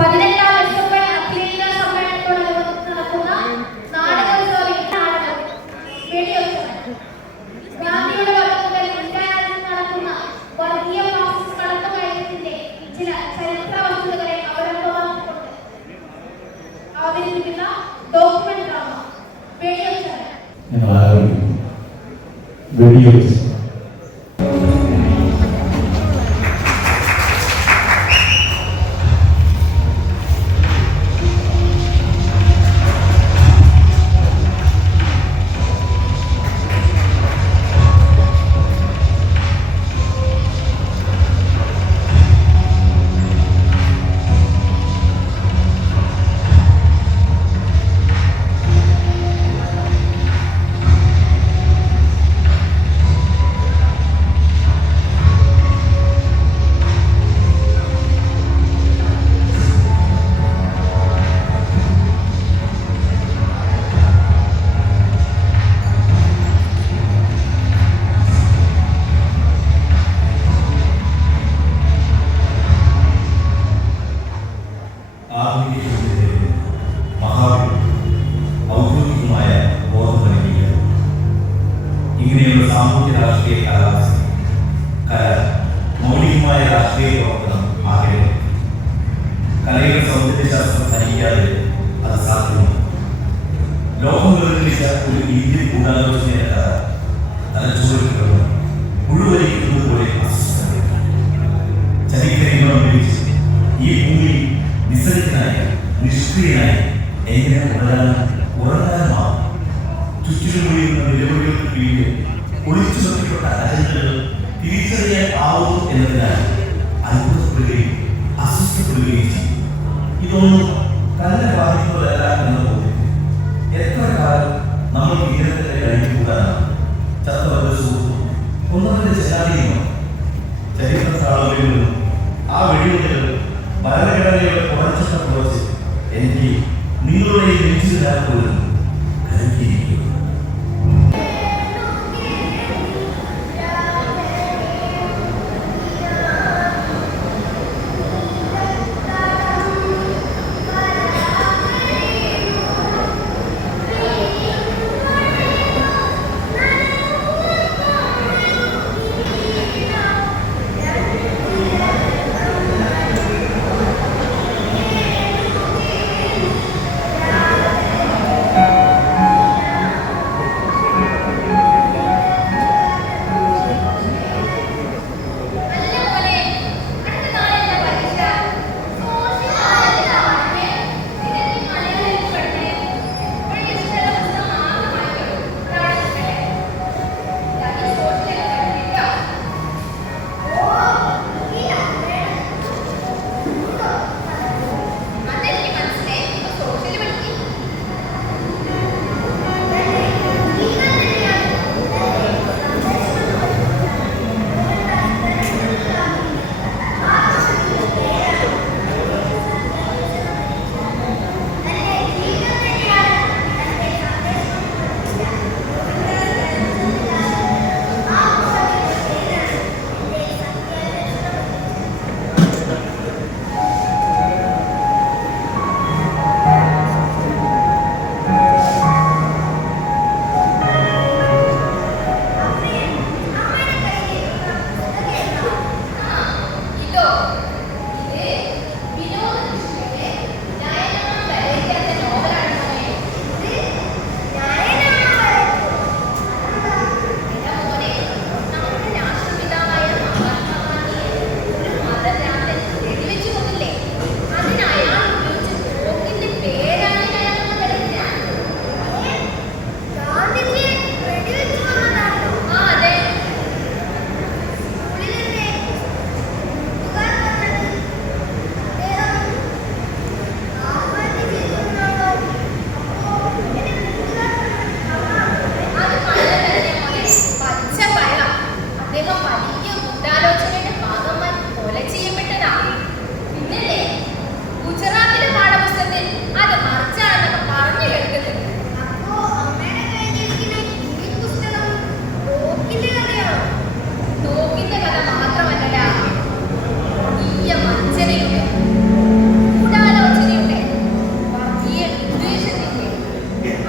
17ാം SFI അഖിലേന്ത്യാ സമ്മേളനത്തോടനുബന്ധിച്ച് നടക്കുന്ന നാടകോത്സവം വെടിവെച്ചത് ഗാന്ധിയുടെ വധം മുതൽ ഇന്ത്യയിൽ നടക്കുന്ന വർഗീയ ഫാസിസ്റ്റ് കടന്നുകയറ്റത്തിന്റെ ചില ചരിത്ര വസ്തുതകളെ അവലംബമാക്കിക്കൊണ്ട് അവതരിപ്പിക്കുന്ന ഡോക്യുമെന്റ് ഡ്രാമ വെടിവെച്ചത്. ഇങ്ങനെയുള്ള സാമൂഹ്യ രാഷ്ട്രീയ കാലാവസ്ഥ മൗലികമായ രാഷ്ട്രീയ പ്രവർത്തനം ആകെ കലയുടെ സൗന്ദര്യശാസ്ത്രം നയിക്കാതെ അത് സാധ്യമാണ്. ലോകം നിർമ്മിച്ച ഒരു ഇന്ത്യൻ ഗൂഢാലോചനയുടെ കഥ തലച്ചോറിൽ മുഴുവനിക്കുന്നത് പോലെ ചരിത്രങ്ങൾ ഉപയോഗിച്ച് ഈ ഭൂമി നിസ്സംഗനായി നിഷ്ക്രിയനായി എങ്ങനെ ഉറങ്ങാനുമാകും. ചുറ്റിലും മുഴിയുന്ന നിലവിളികൾക്ക് പിന്നിൽ ഒളിച്ചു നിർത്തിപ്പെട്ട അജണ്ടകൾ തിരിച്ചറിയാൻ ആവുന്നു എന്നതിനാൽ അത്ഭുതപ്പെടുകയും അസ്വസ്ഥപ്പെടുകയും ചെയ്യും. ഇതൊന്നും തന്നെ ബാധിക്കുന്നതല്ല എന്ന ബോധ്യം എത്ര കാലം നമ്മൾ വിഗ്രഹത്തെ കഴിഞ്ഞുകൂടാനാണ്. ചത്തവരുടെ സുഹൃത്തും ഒന്നതിന്റെ ചെല്ലാതെയുമാണ് ചരിത്രത്താളുകളിൽ നിന്നും ആ വെടിവെട്ടുകൾ ഭരണഘടനയുടെ കുറച്ച് എനിക്ക് നിങ്ങളുടെ നെഞ്ചിലാക്കുമെന്ന് കരുതിയിരിക്കുന്നു.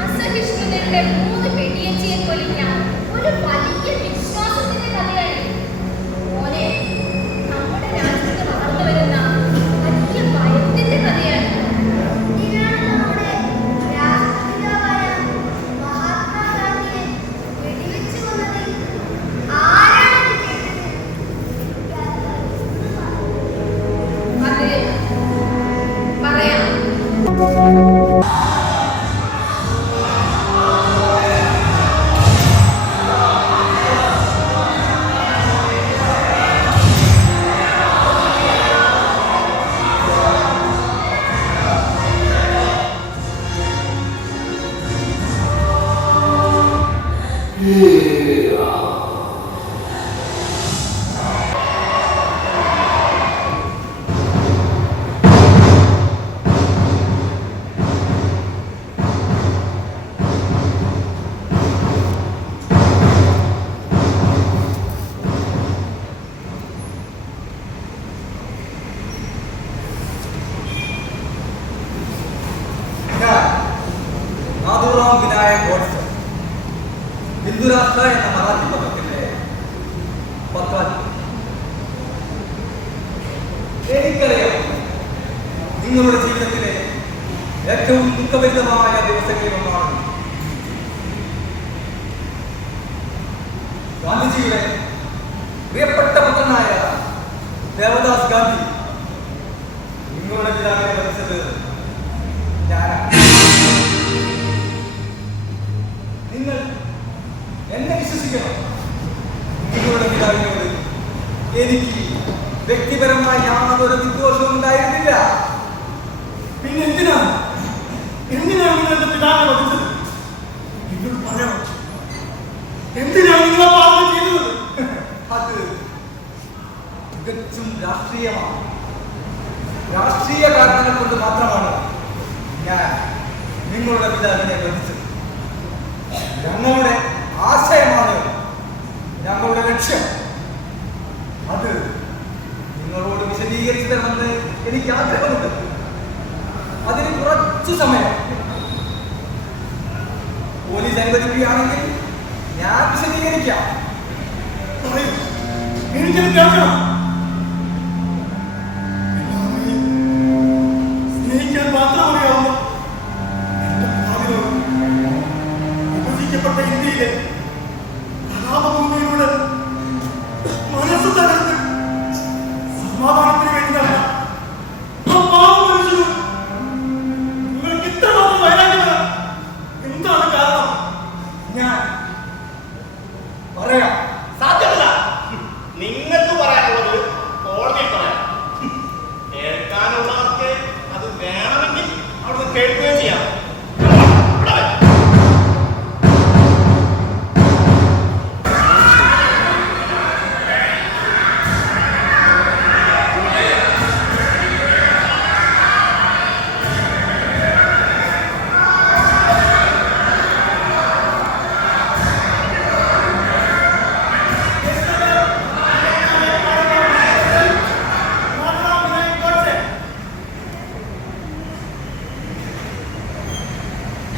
അസഹിഷ്ണുതയുടെ 3 വെടിയച്ചിയെ കൊല്ലിഞ്ഞ ഒരു വലിയ വിശ്വാസത്തിന്റെ കഥയായി. മോനെ, നമ്മുടെ രാജ്യത്ത് വളർന്നു വരുന്ന വലിയ ഭയത്തിന്റെ കഥയാണ്. ഇതിനാണ് നമ്മുടെ രാഷ്ട്രപിതാവായ മഹാത്മാഗാന്ധിയെ വെടിവെച്ച് കൊന്നത്. ആരാണ് ഇത് ചെയ്തത്? അത് പറയാം. നാഥുറാം വിനായക് ഗോഡ്സെ, ഹിന്ദുരാഷ്ട്ര എന്ന മറാഠി പത്രത്തിന്റെ പത്രാധിപർ. എനിക്കറിയാം, നിങ്ങളുടെ ജീവിതത്തിലെ ഏറ്റവും ദുഃഖഭരിതമായ ദിവസങ്ങളിലൊന്നാണ് ഗാന്ധിജിയുടെ പ്രിയപ്പെട്ട പുത്രനായ ദേവദാസ് ഗാന്ധി നിങ്ങളുടെ പിതാവിനെ വധിച്ചത് ഞാനാണ്. നിങ്ങൾ എന്നെ വിശ്വസിക്കണം. നിങ്ങളുടെ പിതാവിനോട് എനിക്ക് വ്യക്തിപരമായ യാതൊരു വിദ്വേഷവും ഉണ്ടായിരുന്നില്ല. പിന്നെ എന്തിനാണ് നിങ്ങളുടെ പിതാവിനെ വധിച്ചത്? നിങ്ങൾ പറയണം. എന്തിനാണ് നിങ്ങൾ ആ പാപം ചെയ്തത്? അത് തികച്ചും രാഷ്ട്രീയമാണ്. രാഷ്ട്രീയ കാരണങ്ങൾ കൊണ്ട് മാത്രമാണ് ഞാൻ നിങ്ങളുടെ പിതാവിനെ വധിച്ചത്. ഞങ്ങളുടെ ആശയമാണ് ഞങ്ങളുടെ ലക്ഷ്യം. അത് നിങ്ങളോട് വിശദീകരിച്ചു തരണമെന്ന് എനിക്ക് ആഗ്രഹമുണ്ട്. അതിന് കുറച്ചു സമയം പോലീസ് അനുവദിക്കുകയാണെങ്കിൽ ഞാൻ വിശദീകരിക്കാം. പറയൂ, എനിക്കത് കേൾക്കണം. സ്നേഹിക്കാൻ മാത്രം അറിയാവുന്ന എന്റെ പിതാവിനോട് വിഭജിക്കപ്പെട്ട ഇന്ത്യയിലെ കലാപഭൂമിയിലൂടെ മനസ്സ് തകർത്ത് സമാധാനത്തിന് വേണ്ടി നടന്ന ആ പാവം മനുഷ്യനോട് നിങ്ങൾക്ക് ഇത്രമാത്രം വൈരാഗ്യം വരാൻ എന്താണ് കാരണം? ഞാൻ പറയാം. സാധ്യമല്ല. നിങ്ങൾക്ക് പറയാനുള്ളത് കോടതിയിൽ പറയാം. കേൾക്കാനുള്ളവർക്ക് അത് വേണമെങ്കിൽ അവിടുന്ന് കേൾക്കുകയും ചെയ്യാം. ഇവിടെ വരൂ.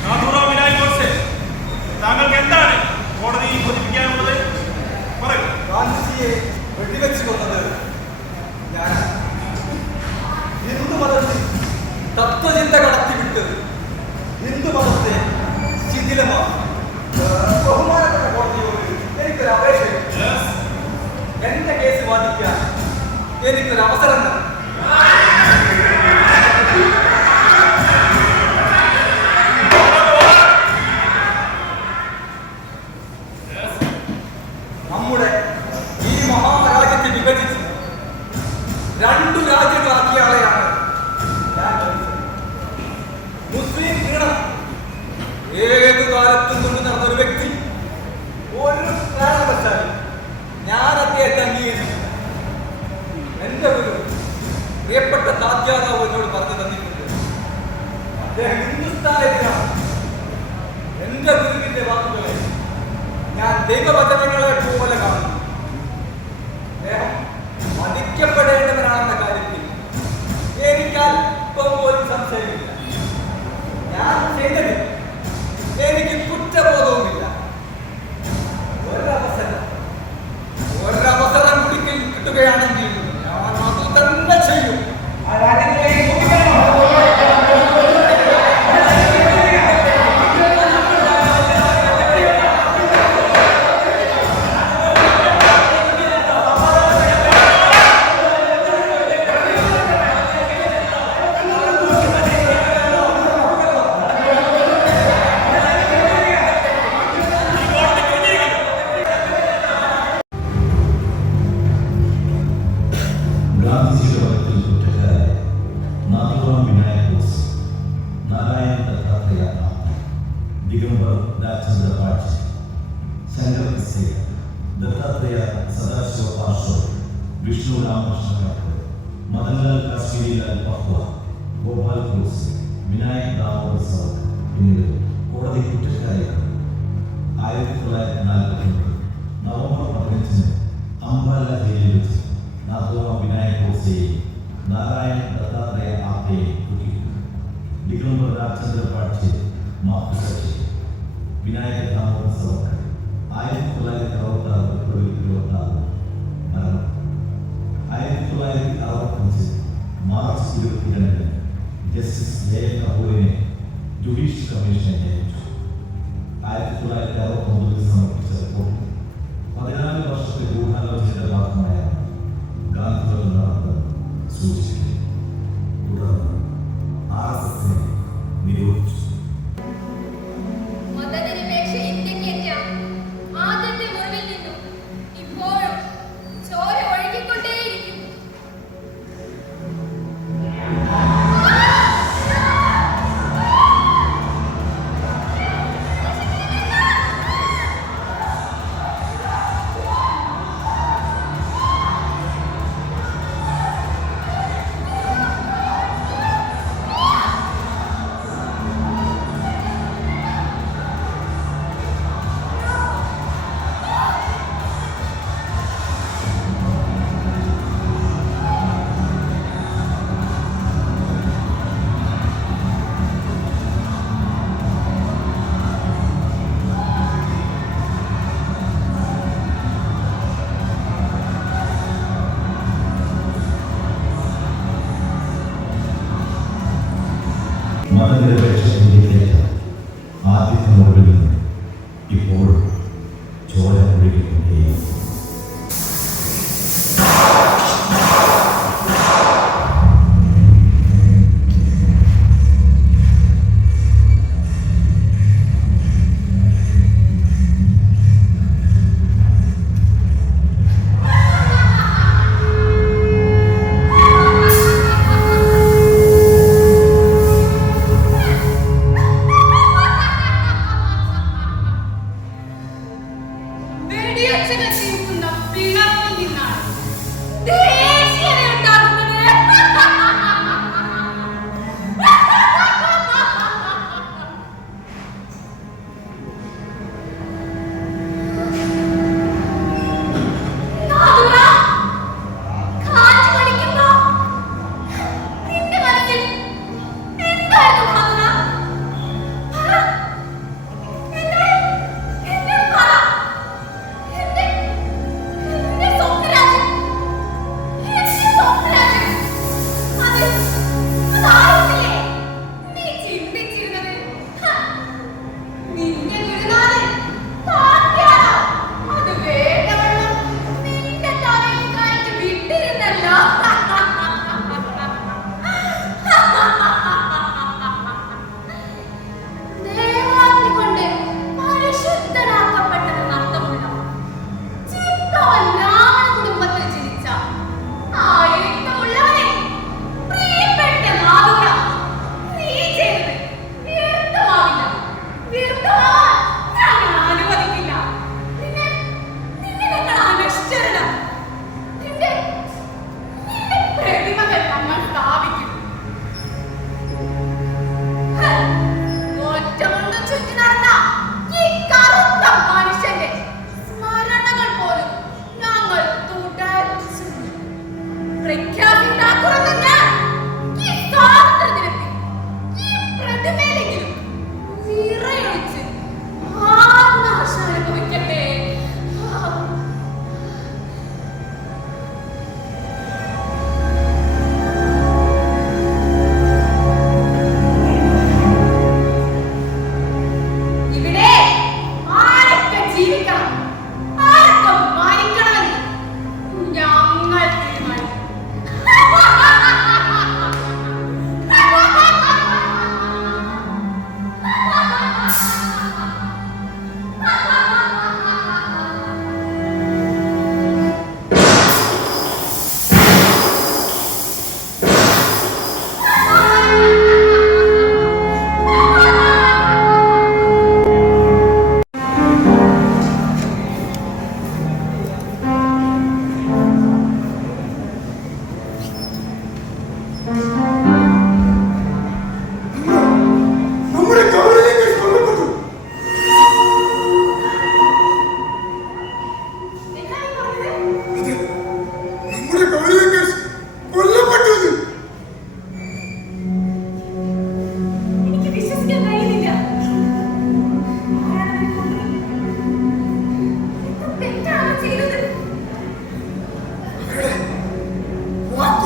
നാഥുറാം വിനായക് ഗോഡ്സെ, താങ്കൾക്ക് എന്താണ് കോടതിയിൽ ബോധിപ്പിക്കാനുള്ളത്? പറയൂ. ഗാന്ധിജിയെ വെടിവെച്ച് കൊന്നത് ഞാൻ. ഹിന്ദു മതത്തിൽ തത്വചിന്ത കടത്തിവിട്ട് ഹിന്ദു മതത്തെ ശിഥിലമാക്കി. ബഹുമാനപ്പെട്ട കോടതിയോട് എനിക്കൊരു അപേക്ഷയുണ്ട്. എന്റെ കേസ് വാദിക്കാൻ എനിക്കൊരു അവസരം തരണം. നമ്മുടെ ഈ മഹാരാജ്യത്തെ വിഭജിച്ച് 2 രാജ്യങ്ങളാക്കിയ ആളെയാണ് ഞാൻ വധിച്ചത്. മുസ്ലിം ഈണം ഏത് കാലത്തും കൊണ്ട് നടന്ന ഒരു വ്യക്തി ഒരു കാരണവശാലും ഞാൻ അദ്ദേഹത്തെ അംഗീകരിച്ചില്ല. എന്റെ ഗുരു പ്രിയപ്പെട്ട താത്യാറാവ് എന്നോട് പറഞ്ഞു തന്നിട്ടുണ്ട്, അദ്ദേഹം ഹിന്ദുസ്ഥാനെതിരാണ്. എന്റെ ഗുരുവിന്റെ വാക്കുകളെ ഞാൻ ദൈവവചനങ്ങളെ പോലെ കാണുന്നു. അദ്ദേഹം വധിക്കപ്പെടേണ്ടവനാണെന്ന കാര്യത്തിൽ എനിക്ക് അല്പം പോലും സംശയമില്ല. ഞാൻ ചെയ്തത് രാജചന്ദ്ര പാഠ്യ, ശങ്കർ പിസൈ, ദത്താത്രേയ സദാശിവ പാർശ്വ, വിഷ്ണു രാമകൃഷ്ണ കാക്കർ, മദൻലാൽ കാശ്മീരിലാൽ പഹ്വ, ഗോപാൽ ഘോസ്, വിനായക് ദാമോദർ സവർക്കർ എന്നിവർ കോടതി കുറ്റക്കാരെയാണ്. 1949 നവംബർ 15 അംബാല ജയിലിൽ വെച്ച് നാഥോറ വിനായക് ഘോസയെയും നാരായൺ ദത്താത്രേയ ആപ്തയെയും തൂക്കിക്കൊന്നു. ദിഗംബർ രാജചന്ദ്ര പാഠ്യെ മാപ്പുസാക്ഷി, വിനായക ദാമോദർ സവർക്കർ 1966 ഫെബ്രുവരി 26 മരണം. 1965 മാർച്ച് 22 ജസ്റ്റിസ് ജയ കപൂറിനെ ജുഡീഷ്യൽ കമ്മീഷനെ നിയമിച്ചു. 1969 സമർപ്പിച്ച റിപ്പോർട്ടിൽ 14 വർഷത്തെ ഗൂഢാലോചനയുടെ ഭാഗമായാണ് ഗാന്ധിവധം നടന്നത് സൂചിപ്പിക്കുന്നു. തുടർന്ന് RSSനെ നിരോധിച്ചു. മതനിരപേക്ഷ ഇന്ത്യക്കേറ്റ ആദ്യത്തെ മുറിവിൽ നിന്നും ഇപ്പോഴും ചോര ഒഴുകിക്കൊണ്ടേയിരിക്കുന്നു. മതനിരപേക്ഷ ഇന്ത്യക്കേറ്റ ആദ്യത്തെ മുറിവിൽ നിന്ന് ഇപ്പോഴും ചോര ഒഴുകിക്കൊണ്ടേയിരിക്കുന്നു. വെടിയൊച്ചകത്തിരിക്കുന്ന പിളർപ്പിൽ നിന്നാണ് ദേശീയത ഉണ്ടാകുന്നത്. നാഥുറ, കാറ്റ് കടിക്കുന്നു. നിന്റെ മനസ്സിൽ എന്തായിരുന്നു നാഥുറ? പറ. എന്നോട് പറ. എന്റെ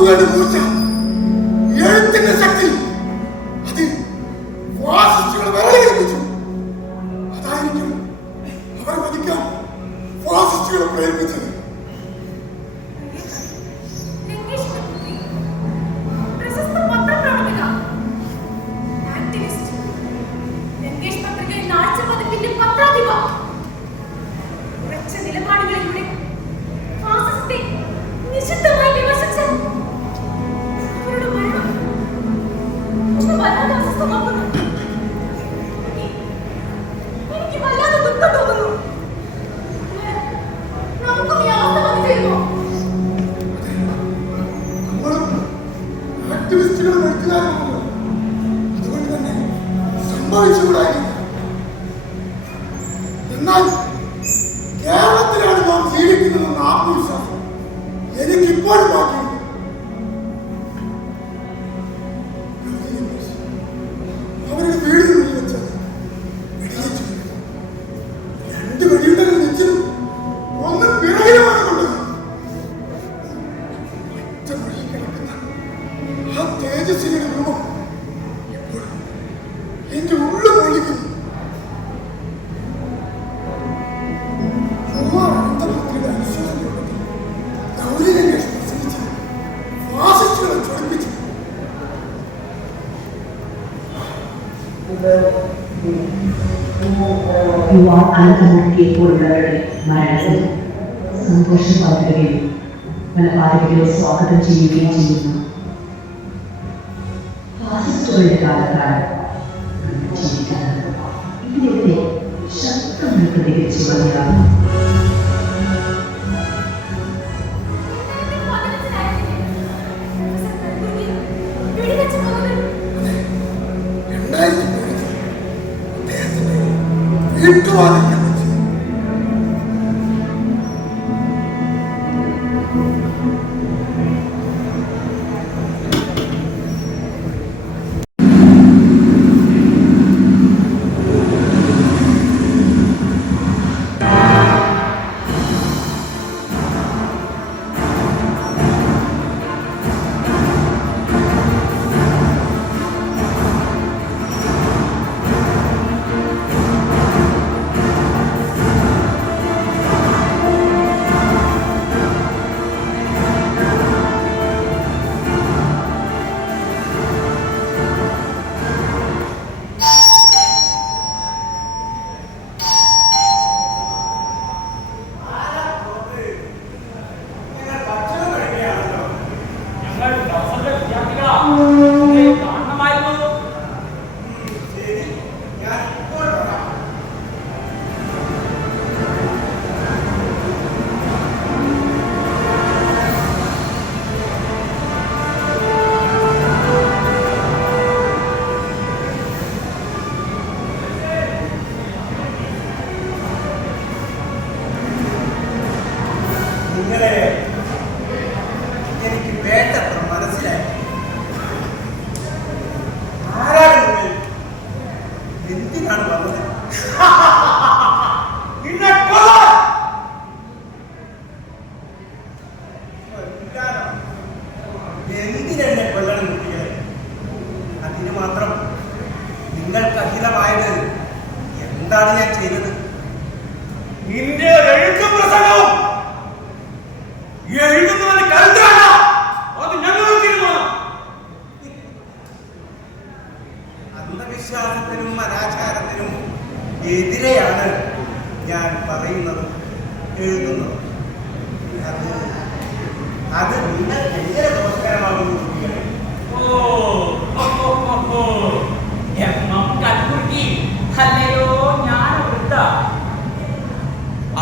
വാക്കുകളുടെ മൂർച്ച, എഴുത്തിന്റെ ശക്തി അത് ഫാസിസ്റ്റുകളെ വിറയടിപ്പിച്ചു. അതായിരിക്കും അവരെ വധിക്കാൻ ഫാസിസ്റ്റുകളെ പ്രേരിപ്പിച്ചത്. ആക്ടിവിസ്റ്റുകളെ നിർത്തുകാരാണല്ലോ. അതുകൊണ്ട് തന്നെ സംഭവിച്ചുകൂടായി. എന്നാൽ കേരളത്തിലാണ് നാം ജീവിക്കുന്നതെന്ന ആത്മവിശ്വാസം എനിക്കിപ്പോഴും ബാക്കിയുണ്ട്. അവരുടെ വീടിന് മുന്നിൽ വെച്ചത് വെടിയേറ്റു. 2 വെടിയുണ്ടെങ്കിൽ നെച്ചിലും ഒന്ന് പിറകിലുമാണ് കൊണ്ടത്. ഒറ്റ വഴി കിടക്കുന്ന ആ തേജസ്വിനിയുടെ രൂപം എന്റെ ഉള്ളു പൊളിക്കുന്നു. അനന്തപുത്രിയുടെ അനുശോചനത്തിൽ ഗൗരി ലങ്കേഷ് പ്രസംഗിച്ച് ഫാസിസ്റ്റുകളെ ജ്വലിപ്പിച്ചു. യുവാൻ അനന്തമൂർത്തിയെപ്പോലുള്ളവരുടെ മരണത്തിൽ സന്തോഷം പകരുകയും മലബാരികളെ സ്വാഗതം ചെയ്യുകയും ചെയ്യുന്നു. ഫാസിസ്റ്റുകളുടെ കാലത്താണ് ജീവിക്കുന്നത്. ഇതിനെതിരെ ശക്തമായി പ്രതികരിച്ചു മതിയാകും. വീട്ടുവാനൊക്കെ വെച്ച് എനിക്ക് വേണ്ടത്ര മനസ്സിലായി. ആരാണ് നിങ്ങൾ? എന്തിനാണ് വന്നത്? എന്തിനെന്നെ കൊല്ലണം കുട്ടികളെ? അതിന് മാത്രം നിങ്ങൾക്ക് അഹിതമായത് എന്താണ് ഞാൻ ചെയ്തത്? നിന്റെ എഴുത്തും പ്രസംഗവും എഴുതുന്നവന് കരുതല്ല. അത് ഞങ്ങൾ തീരുമാനം. അന്ധവിശ്വാസത്തിനും അനാചാരത്തിനും എതിരെയാണ് ഞാൻ പറയുന്നത്, എഴുതുന്നത്. അത് നിങ്ങൾ എങ്ങനെ ദോഷകരമാകുന്നു കുട്ടികളെ? അല്ലയോ ജ്ഞാനവൃദ്ധ,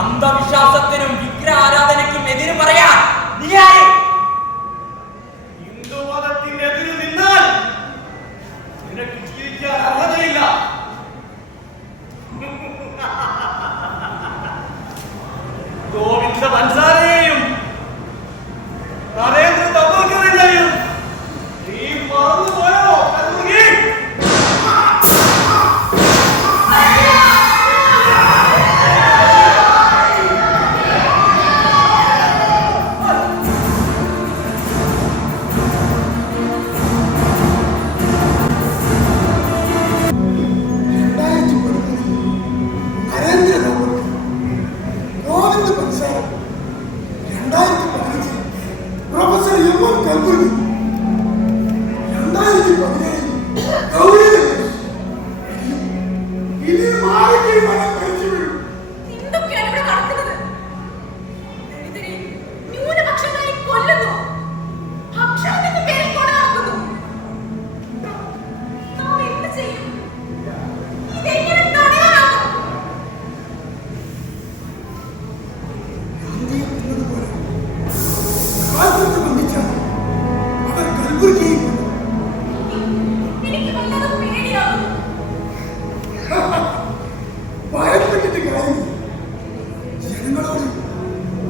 അന്ധവിശ്വാസത്തിനും വിഗ്രഹാരാധനയ്ക്കും എതിര് പറയാ നീ ആര്? ഹിന്ദുമതത്തിനെതിരെ നിന്നാൽ നിനക്ക് ജീവിക്കാൻ അർഹതയില്ല. ഗോവിന്ദ ബൻസാരെയും നരേന്ദ്ര തപോൽക്കറിനെയും നീ മറന്നുപോയോ കൽമുകി? Narendra Raman Govind Pansare 2015 professor M M. കൽബുർഗി 2017 ഗൗരി രമേശ് ഇനി മാറി മരിച്ചു വീഴും. എന്തൊക്കെയാണ് ഇവിടെ നടക്കുന്നത്? ദളിതരെ ന്യൂനപക്ഷങ്ങളെ കൊല്ലുന്നു, അക്ഷരത്തിന്റെ പേരിൽ കൊല നടക്കുന്നു. നാം എന്ത് ചെയ്യും? ഇതെങ്ങനെ തടയാനാകും? ഗാന്ധി എന്നതുപോലെ കാലത്ത് വന്നിച്ചാൽ അവർ കൽബുർഗിയെ കൊന്നു. എനിക്ക് വല്ലാതെ പേടിയാകുന്നു. ഭയപ്പെട്ടിട്ട് കാര്യമില്ല. ജനങ്ങളോട്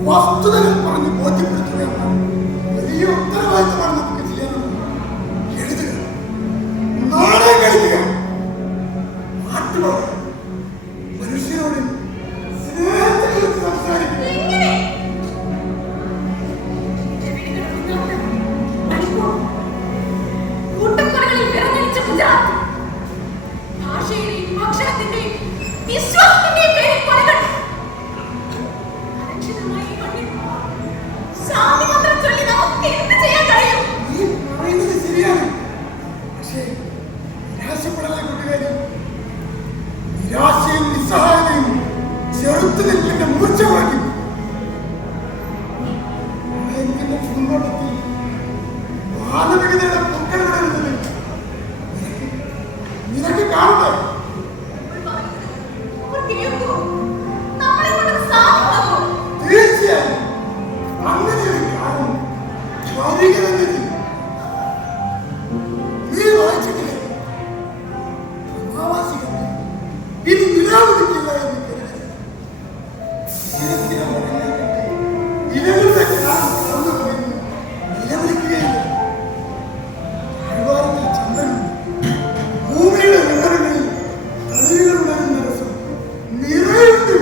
വസ്തുതകൾ പറഞ്ഞ് ബോധ്യപ്പെടുത്തുകയാണ് വലിയ ഉത്തരവാദിത്തമാണ് നമുക്ക് ചെയ്യാനുള്ളത്. എഴുതുക, നാടകം കളിക്കുക, പാട്ടുപാടുക, മനുഷ്യരോട് സ്നേഹത്തെ കുറിച്ച് സംസാരിക്കുക. എങ്ങനെ? എവിടെയാണ് നിങ്ങൾക്ക് അനുഭവം? കൂട്ടക്കൊലകളിൽ വിറങ്ങലിച്ച ഗുജറാത്ത്, ഭാഷയുടെയും അക്ഷരത്തിന്റെയും വിശ്വാസത്തിന്റെയും പേരിൽ കൊലകൾ. അരക്ഷിതമായ ഈ മണ്ണിൽ ശാന്തി മന്ത്രം ചൊല്ലി നമുക്ക് എന്ത് ചെയ്യാൻ കഴിയും? നീ പറയുന്നത് ശരിയാണ്. പക്ഷേ നിരാശപ്പെടാതെ കൂട്ടുകാരി, നിരാശയും നിസ്സഹായതയും ചെറുത്തുനിൽപ്പിന്റെ മൂർച്ച കുറയ്ക്കും. ഭയങ്കര പൂന്തോട്ടത്തിൽ മാനവികതയുടെ പൂക്കൾ വിടരുന്നത് നിനക്ക് കാണണ്ടേ? അവർ കേൾക്കുമോ? നമ്മളെ കൊണ്ട് സാധ്യമാകുമോ? തീർച്ചയായും അങ്ങനെ ഒരു കാര്യം വരിക തന്നെ ചെയ്യും. നീ വായിച്ചിട്ടില്ലേ? അമാവാസികൾക്ക് ഇനി നിലാവുദിക്കില്ല എന്ന് കരുതരുത്. ചിരത്തിലെ മരങ്ങളെ കണ്ട് ഇലകളുടെ കാലം കടന്നുപോയി നിലവിളിക്കുകയില്ല. താഴ്വാരത്തിൽ ചന്ദ്രനുണ്ട്. ഭൂമിയുടെ വിവരങ്ങളിൽ തളിരുകൾ ഉണരുന്ന രസം നിറയുണ്ട്.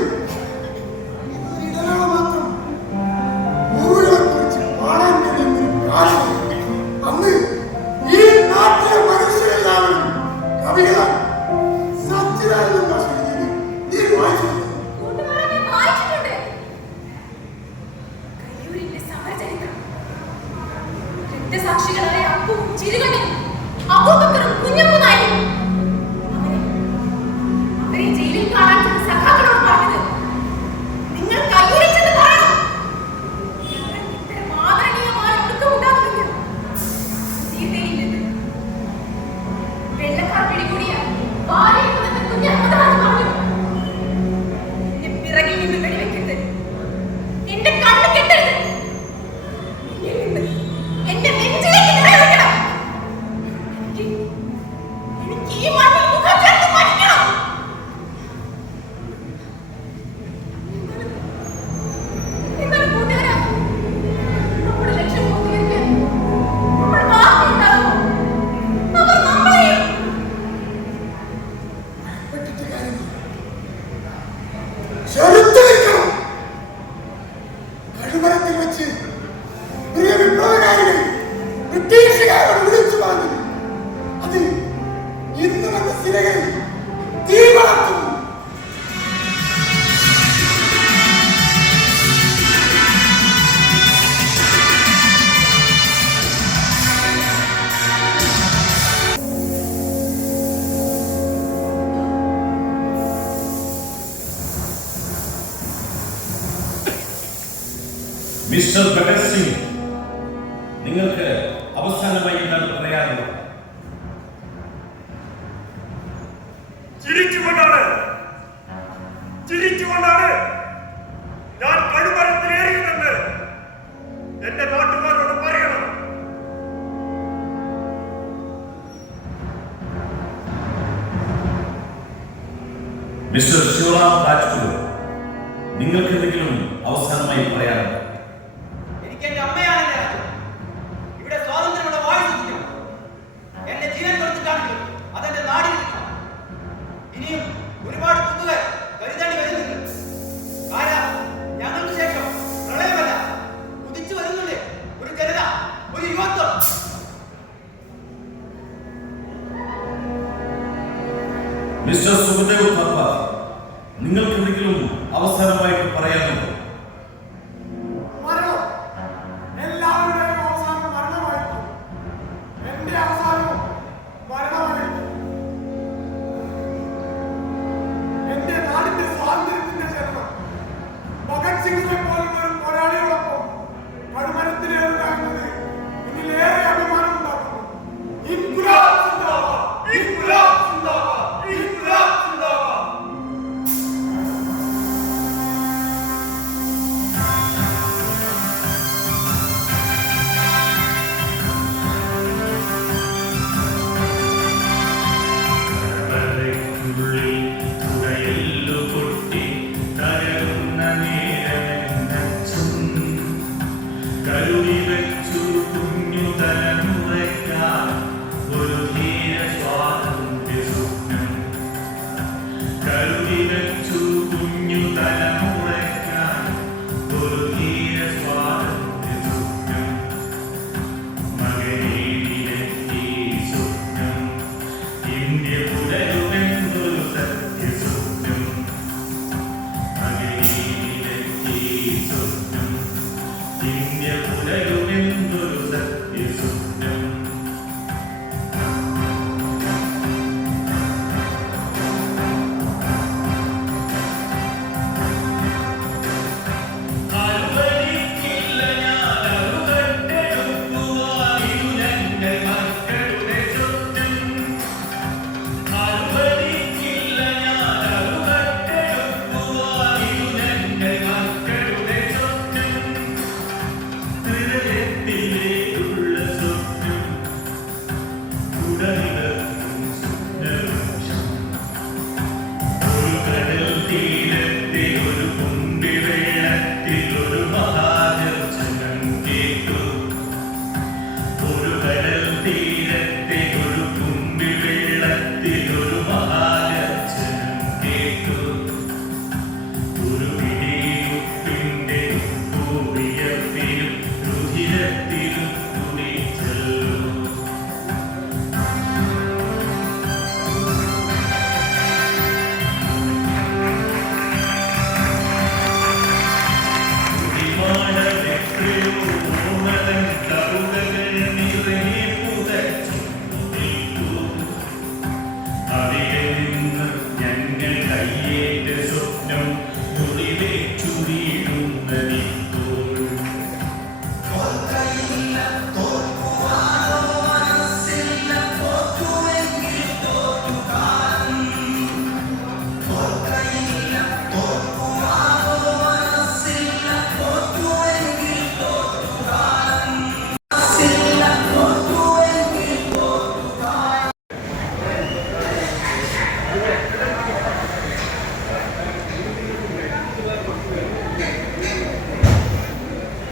ഇതൊരിടവേള മാത്രം. ഭൂമികളെ കുറിച്ച് പാടാൻ കഴിയുന്ന ഒരു കാലം അന്ന് ഈ നാട്ടിലെ മനുഷ്യരെല്ലാവരും കവികളാണ്. സച്ചിദാനന്ദ ഭാഷ എഴുതിയത് നീ വായിച്ചിട്ടില്ലേ? കൂട്ടുകാരെ, ഞാൻ വായിച്ചിട്ടുണ്ട്. കയ്യൂരിന്റെ സമരചരിത്രം. രക്തസാക്ഷികളായ അപ്പുവും ചിരുകണ്ണനും അബൂബക്കറും കുഞ്ഞപ്പനായും അവരെ ജയിലിൽ കാണാൻ ചെന്ന സഖാക്കളോട് പറഞ്ഞത്, നിങ്ങൾ കയ്യൂരിൽ ചെന്ന് പറയണം, ഞങ്ങൾക്ക് ഇത്തരം ആദരണീയമായ ഒടുക്കമുണ്ടാകുമെന്ന്. സീതയിൽ നിന്ന് വെള്ളക്കാർ പിടികൂടിയ ഭാര്യയെ കൊന്ന കുഞ്ഞഹമ്മദാജ് പറഞ്ഞു, എന്റെ പിറകിൽ നിന്ന് വെടിവെക്കരുത്, എന്റെ കണ്ണ് കെട്ടരുത്, എന്നിൽ നിന്ന് എന്റെ നെഞ്ചിലേക്ക് നിറയൊഴിക്കണം. എനിക്ക് ഈ മണ്ണിൽ മുഖം ചേർത്ത് മരിക്കണം. എന്നാലും കൂട്ടുകാരാ, നമ്മുടെ ലക്ഷ്യം പൂർത്തീകരിക്കാൻ നമ്മൾ ബാക്കിയുണ്ടാകുമോ? അവർ നമ്മളെയും ഭയപ്പെട്ടിട്ട് കാര്യമില്ല. ചെറുത്ത് നിൽക്കണം. കഴുമരത്തിൽ വെച്ച് പ്രിയ വിപ്ലവകാരികൾ ബ്രിട്ടീഷുകാരോട് വിളിച്ചു പറഞ്ഞത് അത് ഇന്ന് വന്ന സിരകളിൽ തീ വളർത്തുന്നു. മിസ്റ്റർ ഭഗത് സിംഗ്, നിങ്ങൾക്ക് അവസാനമായി എന്താണ് പറയാനുള്ളത്? ചിരിച്ചുകൊണ്ടാണ് ഞാൻ കഴുമരത്തിലേറിയതെന്ന് എന്റെ നാട്ടുകാരോട് പറയണം. മിസ്റ്റർ ശിവറാം രാജ്പുർ, നിങ്ങൾക്ക് എന്തെങ്കിലും അവസാനമായി പറയാനുണ്ടോ? എനിക്ക് എന്റെ അമ്മയാണ് എന്റെ രാജ്യം. ഇവിടെ സ്വാതന്ത്ര്യമുള്ള വായു സൂക്ഷിക്കണം. എന്റെ ജീവൻ കൊടുത്തിട്ടാണെങ്കിലും അതെന്റെ നാടിരിക്കണം. ഇനിയും ഒരുപാട് കുത്തുകൾ കരുതേണ്ടി വരുന്നുണ്ട്. കാരണം ഞങ്ങൾക്ക് ശേഷം പ്രളയമല്ല, ഉദിച്ചു വരുന്നുണ്ട് ഒരു ജനത, ഒരു യുവത്വം. മിസ്റ്റർ സുഖദേവ് തപ്പ, നിങ്ങൾക്ക് എന്തെങ്കിലും അവസാനമായിട്ട് പറയാനുണ്ടോ?